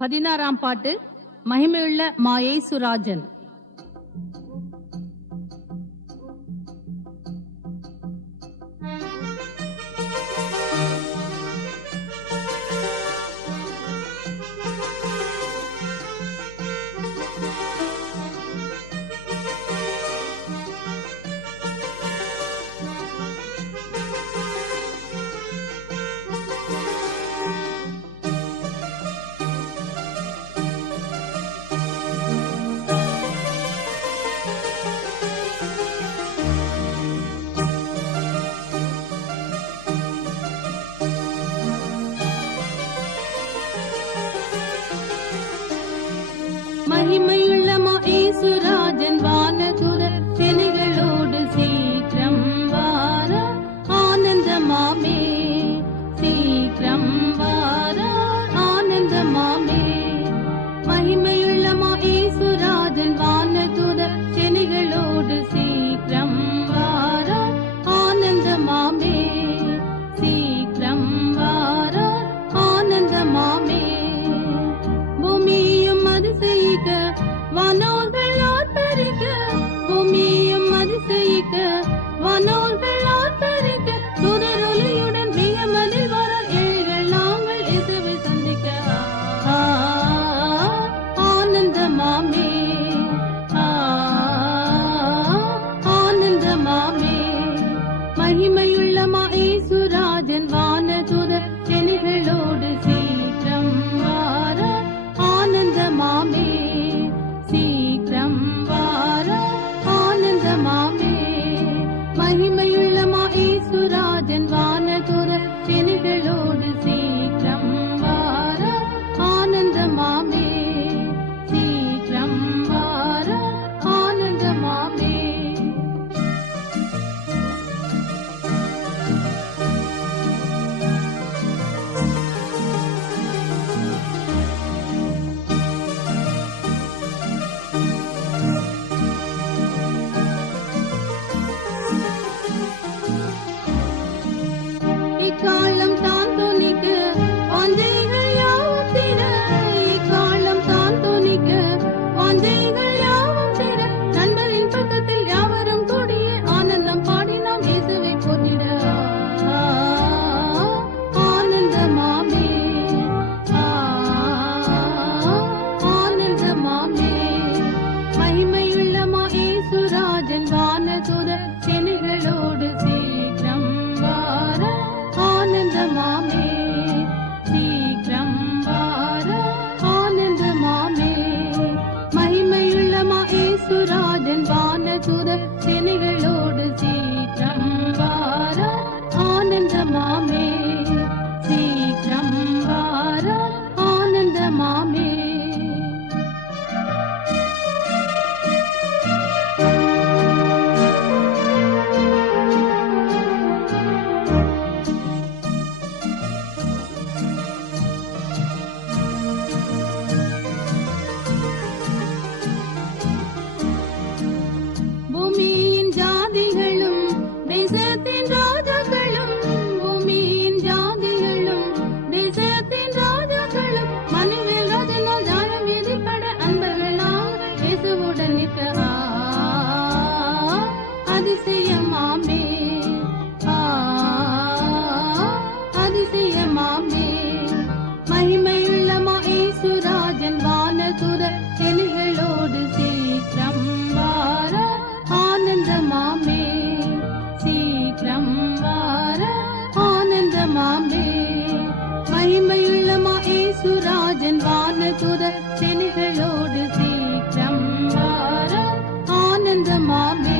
16ஆம் பாட்டு மகிமையுள்ள மாயேசுராஜன். மகிமையுள்ள மாயேசுராஜன் வானதுர சேனைகளோடு சீக்கிரம் வார ஆனந்தமாமே, சீக்கிரம் வார ஆனந்தமாமே. மகிமையுள்ள மாயேசுராஜன் வானதுர சேனைகளோடு சீக்கிரம் வார ஆனந்தமாமே, சீக்கிரம் வார ஆனந்தமாமே. பூமியும் அதிசயிக்க வானோர்கள் ஆர்ப்பரிக்க, பூமியும் அதிசயிக்க வானோர்கள் ஆர்ப்பரிக்க, சுடரொலியுடன் மிகமதில் வர ஏழைகள் நாங்கள் இயேசுவை சந்திக்க ஆனந்தமாமே, ஆனந்தமாமே. மகிமையுள்ள மாயேசுராஜன் வானதூதர் சேனைகளோடு சீக்கிரம் வார ஆனந்தமாமே, சீக்கிரம் வார ஆனந்தமாமே. மகிமையுள்ள மாயேசுராஜன் வானதூதர் சேனைகளோடு சீக்கிரம் வார ஆனந்தமாமே, சீக்கிரம் வார ஆனந்தமாமே. இக்காலம் தான் துணிக்க வாஞ்சைகள் யாவும் திற, இக்காலம் தான் துணிக்க வாஞ்சைகள் யாவும் திற, நண்பரின் பக்கத்தில் யாவரும் கூடிய ஆனந்தம் பாடி நாம் இயேசுவை போற்றிட ஆனந்தமாமே, ஆனந்தமாமே. மகிமையுள்ள மாயேசுராஜன் வானதூதர் சேனைகளோடு சீக்கிரம் வார ஆனந்தமாமே, சீக்கிரம் வார ஆனந்தமாமே. மகிமையுள்ள மாயேசுராஜன் வானதூதர் சேனைகளோடு சீக்கிரம் வார ஆனந்தமாமே, சீக்கிரம் வார ஆனந்தமாமே. பூமியின் ஜாதிகளும் தேசத்தின் ராஜாக்களும், பூமியின் ஜாதிகளும் தேசத்தின் ராஜாக்களும், மனுவேல் ராஜனால் ஞானம் விதிப்பட அன்பர்களாக இயேசுவுடன் நிற்க அதிசயமாமே, அதிசயமாமே. மகிமையுள்ள மாயேசுராஜன் வானதூதர் சேனைகளோடு சீக்கிரம் வார ஆனந்தமாமே, சீக்கிரம் வார ஆனந்தமாமே. மகிமையுள்ள மாயேசுராஜன் வானதூதர் சேனைகளோடு சீக்கிரம் வார ஆனந்தமாமே,